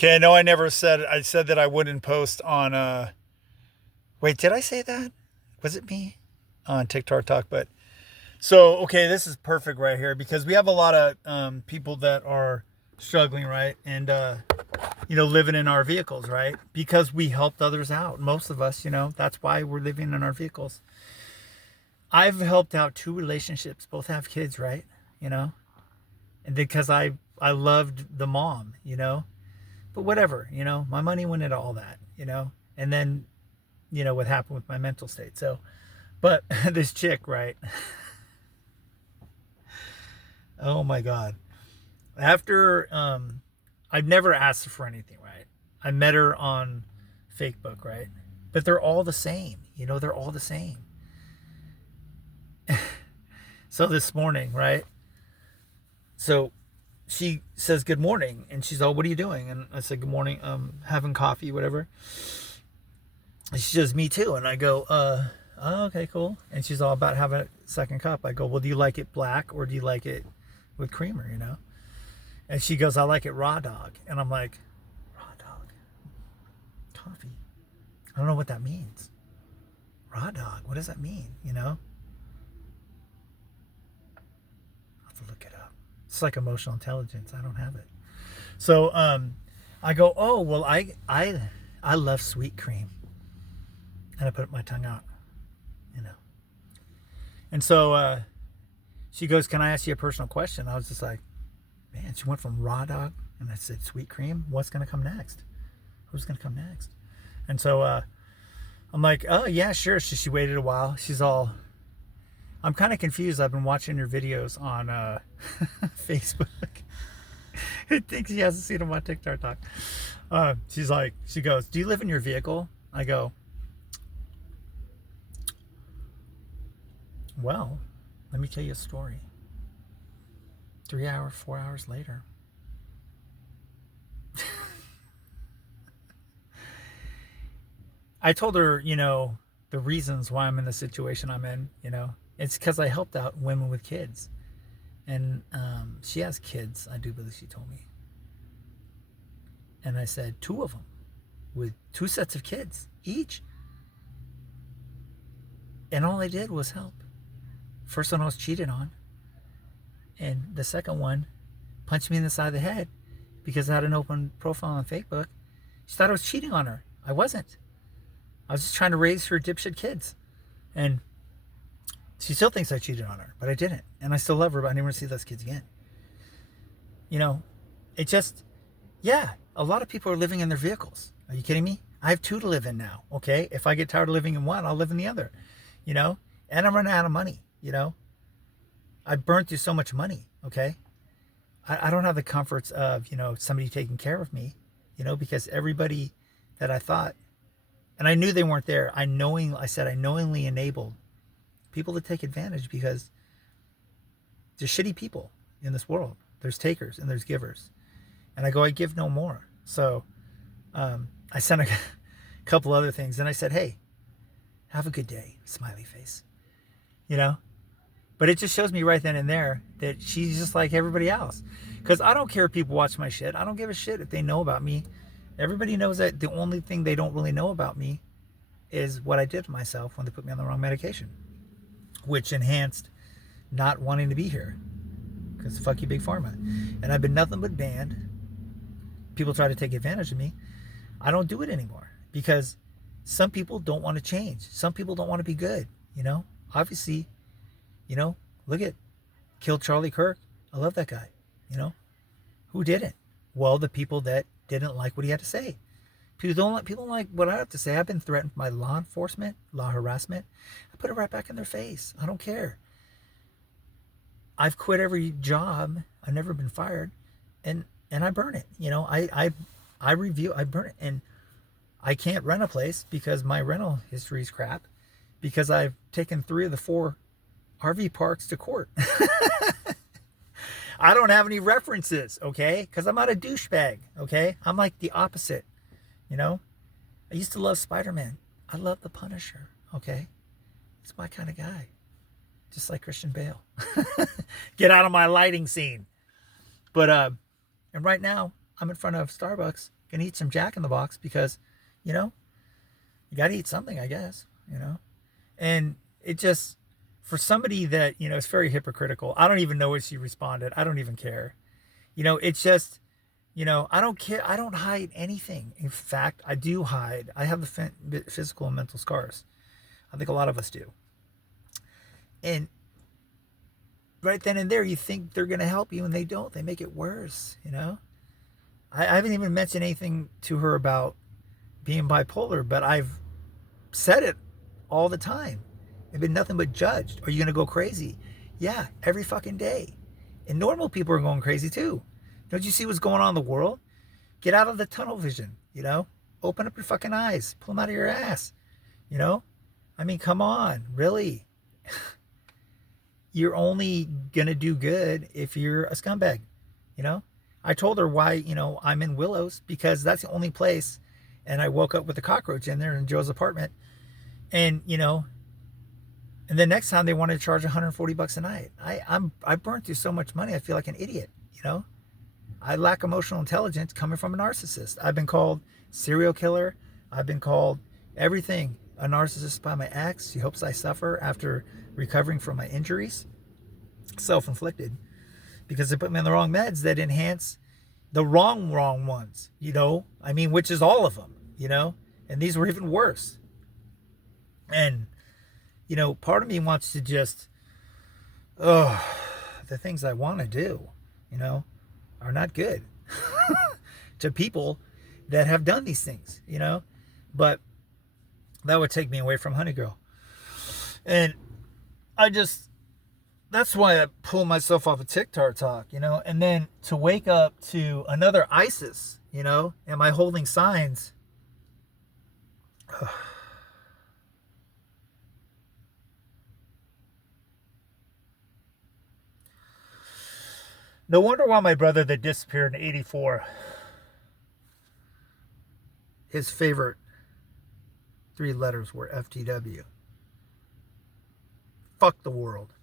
Okay, no, I never said. I said that I wouldn't post on. Wait, did I say that? Was it me on TikTok Talk? But so okay, this is perfect right here because we have a lot of people that are struggling, right, and living in our vehicles, right, because we helped others out. Most of us, that's why we're living in our vehicles. I've helped out two relationships, both have kids, right, you know, and because I loved the mom, but whatever, my money went into all that, and then what happened with my mental state. So, but this chick, right? Oh my God. After, I've never asked her for anything, right? I met her on Facebook, right? But they're all the same, they're all the same. So this morning, right? So she says good morning, and she's all, "What are you doing?" And I said, "Good morning, having coffee, whatever." And she says, "Me too." And I go, "Oh, okay, cool." And she's all about having a second cup. I go, "Well, do you like it black or do you like it with creamer?" And she goes, "I like it raw dog." And I'm like, "Raw dog coffee? I don't know what that means. Raw dog, what does that mean?" I'll have to look it up. It's like emotional intelligence. I don't have it. So I go, "Oh, well, I love sweet cream." And I put my tongue out, you know. And so she goes, "Can I ask you a personal question?" I was just like, man, she went from raw dog, and I said, "Sweet cream? What's going to come next? Who's going to come next?" And so I'm like, "Oh, yeah, sure." So she waited a while. She's all, "I'm kind of confused. I've been watching your videos on Facebook." I think she hasn't seen them on TikTok Talk. She goes, "Do you live in your vehicle?" I go, "Well, let me tell you a story." 3 hours, 4 hours later, I told her, the reasons why I'm in the situation I'm in. It's because I helped out women with kids. And she has kids, I do believe she told me. And I said, two of them with two sets of kids each. And all I did was help. First one I was cheated on. And the second one punched me in the side of the head because I had an open profile on Facebook. She thought I was cheating on her. I wasn't. I was just trying to raise her dipshit kids. And she still thinks I cheated on her, but I didn't. And I still love her, but I never want to see those kids again. It just, yeah, a lot of people are living in their vehicles. Are you kidding me? I have two to live in now, okay? If I get tired of living in one, I'll live in the other, And I'm running out of money. I burned through so much money, okay? I don't have the comforts of, somebody taking care of me, because everybody that I thought, and I knew they weren't there. I knowingly enabled people to take advantage because there's shitty people in this world. There's takers and there's givers. And I go, I give no more. So I sent a couple other things. And I said, "Hey, have a good day," smiley face, But it just shows me right then and there that she's just like everybody else. Because I don't care if people watch my shit. I don't give a shit if they know about me. Everybody knows that the only thing they don't really know about me is what I did to myself when they put me on the wrong medication, which enhanced not wanting to be here. Because fuck you, Big Pharma. And I've been nothing but banned. People try to take advantage of me. I don't do it anymore because some people don't want to change. Some people don't want to be good, Obviously, look at killed Charlie Kirk. I love that guy, Who didn't? Well, the people that didn't like what he had to say. People don't like what I have to say. I've been threatened by law enforcement, law harassment. I put it right back in their face. I don't care. I've quit every job. I've never been fired, and I burn it. I review. I burn it, and I can't rent a place because my rental history is crap. Because I've taken 3 of the 4 RV parks to court. I don't have any references, okay? Because I'm not a douchebag, okay? I'm like the opposite, I used to love Spider-Man. I love the Punisher, okay? It's my kind of guy. Just like Christian Bale. Get out of my lighting scene. But, and right now, I'm in front of Starbucks gonna eat some Jack in the Box because, you know, you gotta eat something, I guess, you know. And it just, for somebody that, you know, is very hypocritical. I don't even know what she responded. I don't even care. You know, it's just, you know, I don't care. I don't hide anything. In fact, I do hide. I have the physical and mental scars. I think a lot of us do. And right then and there, you think they're going to help you, and they don't. They make it worse, you know? I haven't even mentioned anything to her about being bipolar, but I've said it all the time. I've been nothing but judged. Are you going to go crazy? Yeah, every fucking day. And normal people are going crazy too. Don't you see what's going on in the world? Get out of the tunnel vision, you know? Open up your fucking eyes. Pull them out of your ass, you know? I mean, come on, really? You're only going to do good if you're a scumbag, you know? I told her why, you know, I'm in Willows because that's the only place. And I woke up with a cockroach in there in Joe's apartment. And, you know, and the next time they wanted to charge $140 a night. I burned through so much money. I feel like an idiot, you know? I lack emotional intelligence coming from a narcissist. I've been called serial killer. I've been called everything. A narcissist by my ex. She hopes I suffer after recovering from my injuries. Self-inflicted. Because they put me on the wrong meds that enhance the wrong ones, you know? I mean, which is all of them, you know? And these were even worse. And, you know, part of me wants to just, the things I want to do, you know, are not good to people that have done these things, you know? But that would take me away from Honey Girl. And that's why I pull myself off of TikTok talk, you know? And then to wake up to another ISIS, you know? Am I holding signs? No wonder why my brother that disappeared in 84, his favorite 3 letters were FTW. Fuck the world.